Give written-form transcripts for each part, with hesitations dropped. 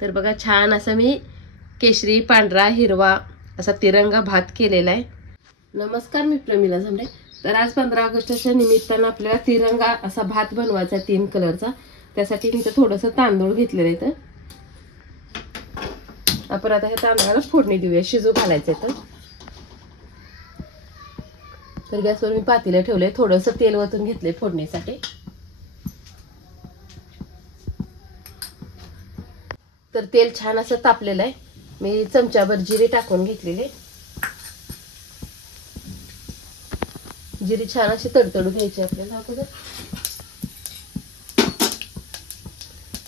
तर बघा छान असा मी केशरी पांढरा हिरवा असा तिरंगा भात केलेला आहे। नमस्कार, मी प्रमिला झांबरे। तर आज 15 ऑगस्टच्या निमित्तानं आपल्याला तिरंगा असा भात बनवायचा 3 कलरचा। त्यासाठी मी थोडंसं तांदूळ घेतलेलं आहे। आपण आता हे तांदळाला फोडणी देऊया, शिजू घालायचं आहे। तर गॅसवर मी पातेलं ठेवलंय, थोडंसं तेल वतून घेतलंय फोडणीसाठी। तर तेल छान असं तापलेलं आहे। मी चमचाभर जिरे टाकून घेतलेले। जिरे छान अशी तडतडू घ्यायची आपल्याला अगोदर।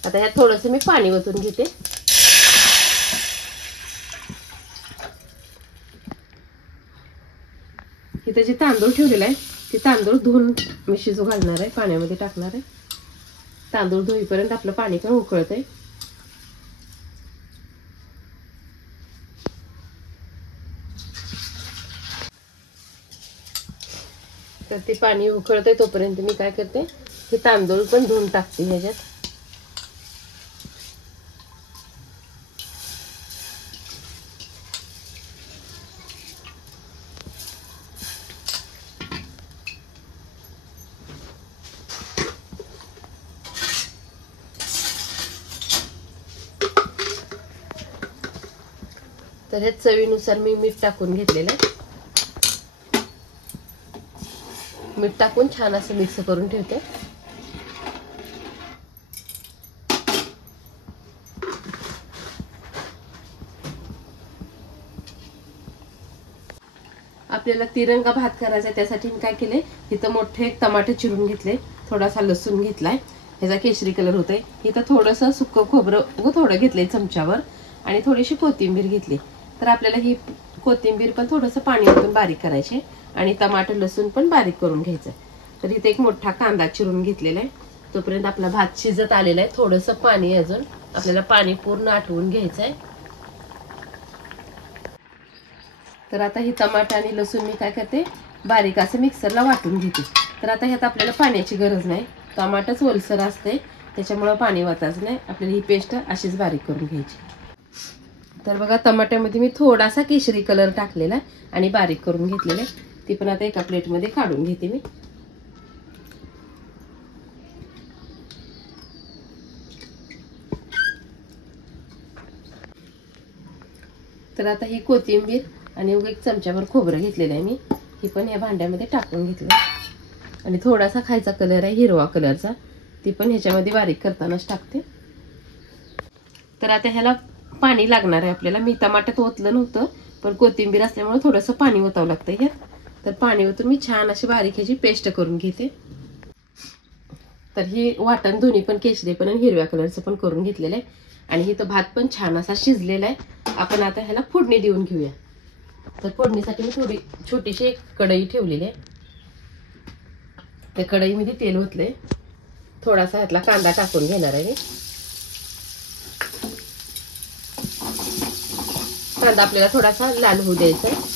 आता यात थोडंसं मी पाणी वतून घेते। इथे जे तांदूळ ठेवलेला आहे ते तांदूळ धुवून मी शिजू घालणार आहे, पाण्यामध्ये टाकणार आहे। तांदूळ धुईपर्यंत आपलं पाणी पण उकळतंय। तर ते पाणी उकळतंय तोपर्यंत मी काय करते, हे तांदूळ पण धुवून टाकते ह्याच्यात। तर हे चवीनुसार मी मीठ टाकून घेतलेलं आहे। मीठ टाकून छान असं मिक्स करून ठेवते। आपल्याला तिरंगा भात करायचा, त्यासाठी मी काय केले, इथं मोठे टमाटे चिरून घेतले, थोडासा लसूण घेतलाय, ह्याचा केशरी कलर होतोय। इथं थोडंसं सुक्क खोबरं थोडं घेतलंय चमच्यावर, आणि थोडीशी कोथिंबीर घेतली। तर आपल्याला ही कोथिंबीर पण थोडंसं पाणी ओतून बारीक करायचे, आणि टमाटर लसूण पण बारीक करून घ्यायचं। तर इथे एक मोठा कांदा चिरून घेतलेला आहे। तोपर्यंत आपला भात शिजत आलेला आहे। थोडंसं पाणी अजून आपल्याला पाणी पूर्ण आटवून घ्यायचं आहे। तर आता ही टमाटर आणि लसूण मी काय करते, बारीक असं मिक्सरला वाटून घेते। तर आता ह्यात आपल्याला पाण्याची गरज नाही, टमाटरच ओलसर असते, त्याच्यामुळे पाणी वाटायचं नाही। आपल्याला ही पेस्ट अशीच बारीक करून घ्यायची। तर बघा, टमाट्यामध्ये मी थोडासा केशरी कलर टाकलेला आणि बारीक करून घेतलेला आहे। ती पण आता एका प्लेटमध्ये काढून घेते मी। तर आता ही कोथिंबीर आणि एक चमच्याभर खोबरं घेतलेलं आहे मी, ही पण या भांड्यामध्ये टाकून घेतलं। आणि थोडासा खायचा कलर आहे हिरवा कलरचा, ती पण ह्याच्यामध्ये बारीक करतानाच टाकते। तर आता ह्याला पाणी लागणार आहे आपल्याला। मी टमाट्यात ओतलं नव्हतं, पण कोथिंबीर असल्यामुळे थोडंसं पाणी ओतावं लागतं ह्यात। तर पाणी ओतून मी छान अशी बारीक ह्याची पेस्ट करून घेते। तर ही वाटण दोन्ही पण केशरी पण आणि हिरव्या कलरचं पण करून घेतलेलं आहे। आणि इथं भात पण छान असा शिजलेला आहे। आपण आता ह्याला फोडणी देऊन घेऊया। तर फोडणीसाठी मी थोडी छोटीशी एक कढई ठेवलेली आहे। त्या कढईमध्ये तेल ओतले, थोडासा ह्यातला कांदा टाकून घेणार आहे। कांदा आपल्याला थोडासा लाल होऊ द्यायचा आहे।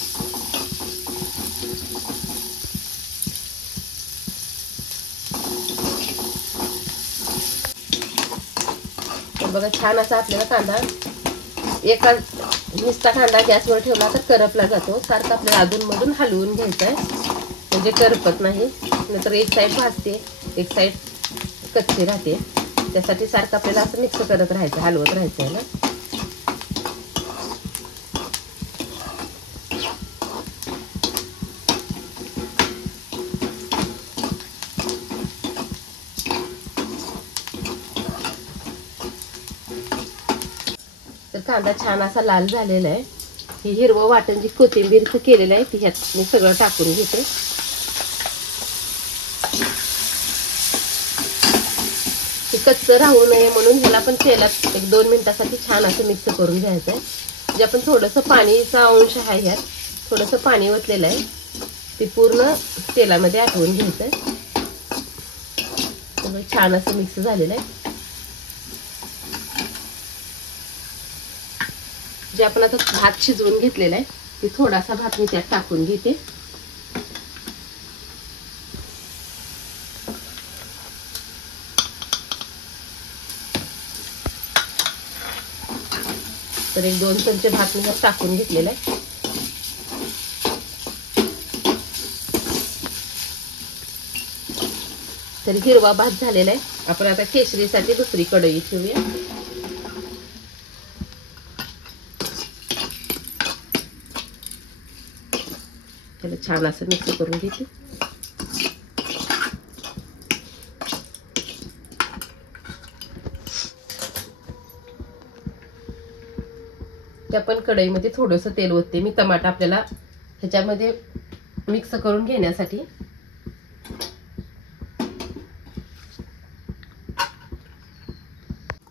तर बघा, छान असा आपल्याला कांदा, एका नुसता कांदा गॅसवर ठेवला तर करपला जातो। सारखं आपल्याला अधूनमधून हलवून घ्यायचं आहे, म्हणजे करपत नाही। नंतर एक साईड भाजते, एक साईड कच्ची राहते। त्यासाठी सारखं आपल्याला असं मिक्स करत राहायचं, हलवत राहायचं आहे ना। तर कांदा छान असा लाल झालेला आहे। ही हिरवं वाटण जी कोथिंबीरचं केलेलं आहे ती ह्यात मी सगळं टाकून घेते। ते कच्चं राहू नये म्हणून ह्याला पण तेलात 1-2 मिनिटासाठी छान असं मिक्स करून घ्यायचं आहे। जे आपण थोडंसं पाणीचा अंश आहे ह्यात, थोडंसं पाणी ओतलेलं आहे, ते पूर्ण तेलामध्ये आटवून घ्यायचं आहे। तर छान असं मिक्स झालेलं आहे। जे आपण आता भात शिजवून घेतलेला आहे, ते थोडासा भात मी त्यात टाकून घेते। तर 1-2 चमचे भात मी टाकून घेतलेला आहे. तर हिरवा भात झालेला आहे. आपण आता केशरीसाठी दुसरी कढई ठेवूया. त्याला छान असं मिक्स करून घेते. त्या पण कढईमध्ये थोडंसं तेल ओतते मी. टमाटा आपल्याला ह्याच्यामध्ये मिक्स करून घेण्यासाठी.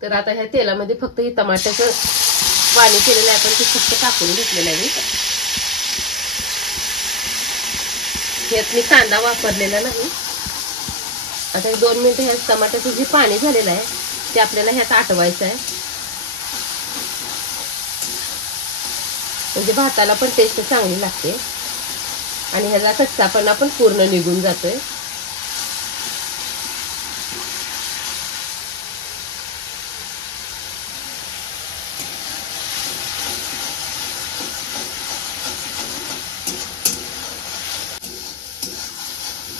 तर आता ह्या तेलामध्ये फक्त हे टमाट्याचं पाणी केलेलं आहे आपण ते फक्त टाकून घेतलेलं आहे. ह्यात मी कांदा वापरलेला नाही. आता 2 मिनिटं ह्या टमाट्याचं जे पाणी झालेलं आहे ते आपल्याला ह्यात आटवायचं आहे. म्हणजे भाताला पण टेस्ट चांगली लागते आणि ह्याचा कच्चापणा पण पूर्ण निघून जातोय.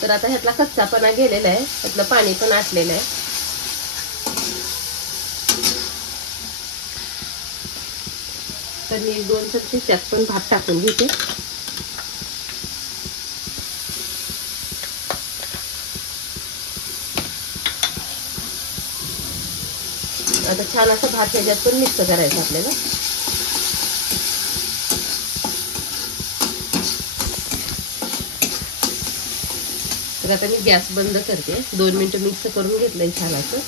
तर आता ह्यातला कच्चापणा गेलेला आहे. ह्यातलं पाणी पण आटलेलं आहे. तर मी 1-2 चमचे त्यात पण भात टाकून घेते. आता छान असं भात ह्याच्यात पण मिक्स करायचं आपल्याला. तर आता मी गॅस बंद करते. 2 मिनिटं मिक्स करून घेतलंय छान असं.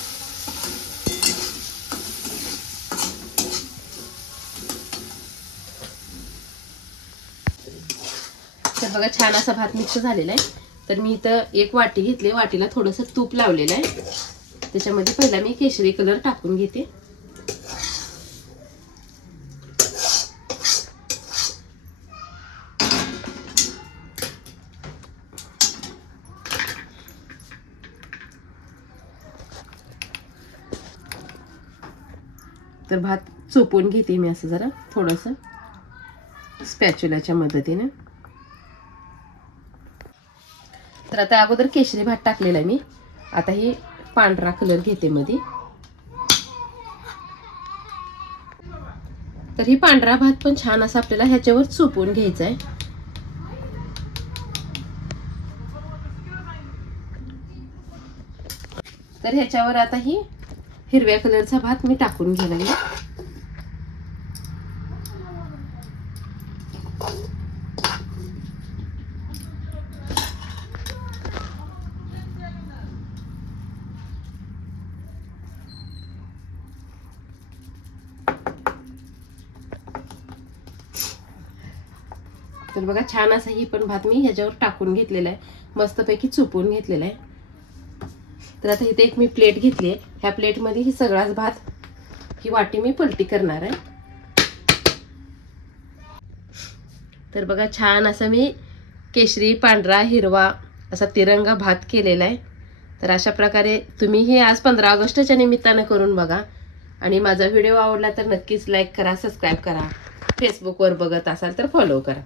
तर बघा छान असा भात मिक्स झालेला आहे. तर मी इथं 1 वाटी घेतली. वाटीला थोडंसं तूप लावलेलं आहे. त्याच्यामध्ये पहिला मी केशरी कलर टाकून घेते. तर भात चोपून घेते मी असं जरा थोडंसं स्पॅच्युलाच्या मदतीने. तर आता अगोदर केशरी भात टाकलेला आहे मी. आता ही पांढरा कलर घेते मध्ये. तर ही पांढरा भात पण छान असा आपल्याला ह्याच्यावर चोपून घ्यायचा आहे. तर ह्याच्यावर आता ही हिरव्या कलरचा भात मी टाकून घ्यायला. तर बघा छान असा ही पण भात मी ह्याच्यावर टाकून घेतलेला आहे. मस्तपैकी चुपून घेतलेला आहे. तर आता इथे एक मी प्लेट घेतली आहे. ह्या प्लेटमध्ये ही सगळाच भात ही वाटी मी पलटी करणार आहे. तर बघा छान असं मी केशरी पांढरा हिरवा असा तिरंगा भात केलेला आहे. तर अशा प्रकारे तुम्ही हे आज 15 ऑगस्टच्या निमित्तानं करून बघा. आणि माझा व्हिडिओ आवडला तर नक्कीच लाईक करा, सबस्क्राईब करा. फेसबुकवर बघत असाल तर फॉलो करा.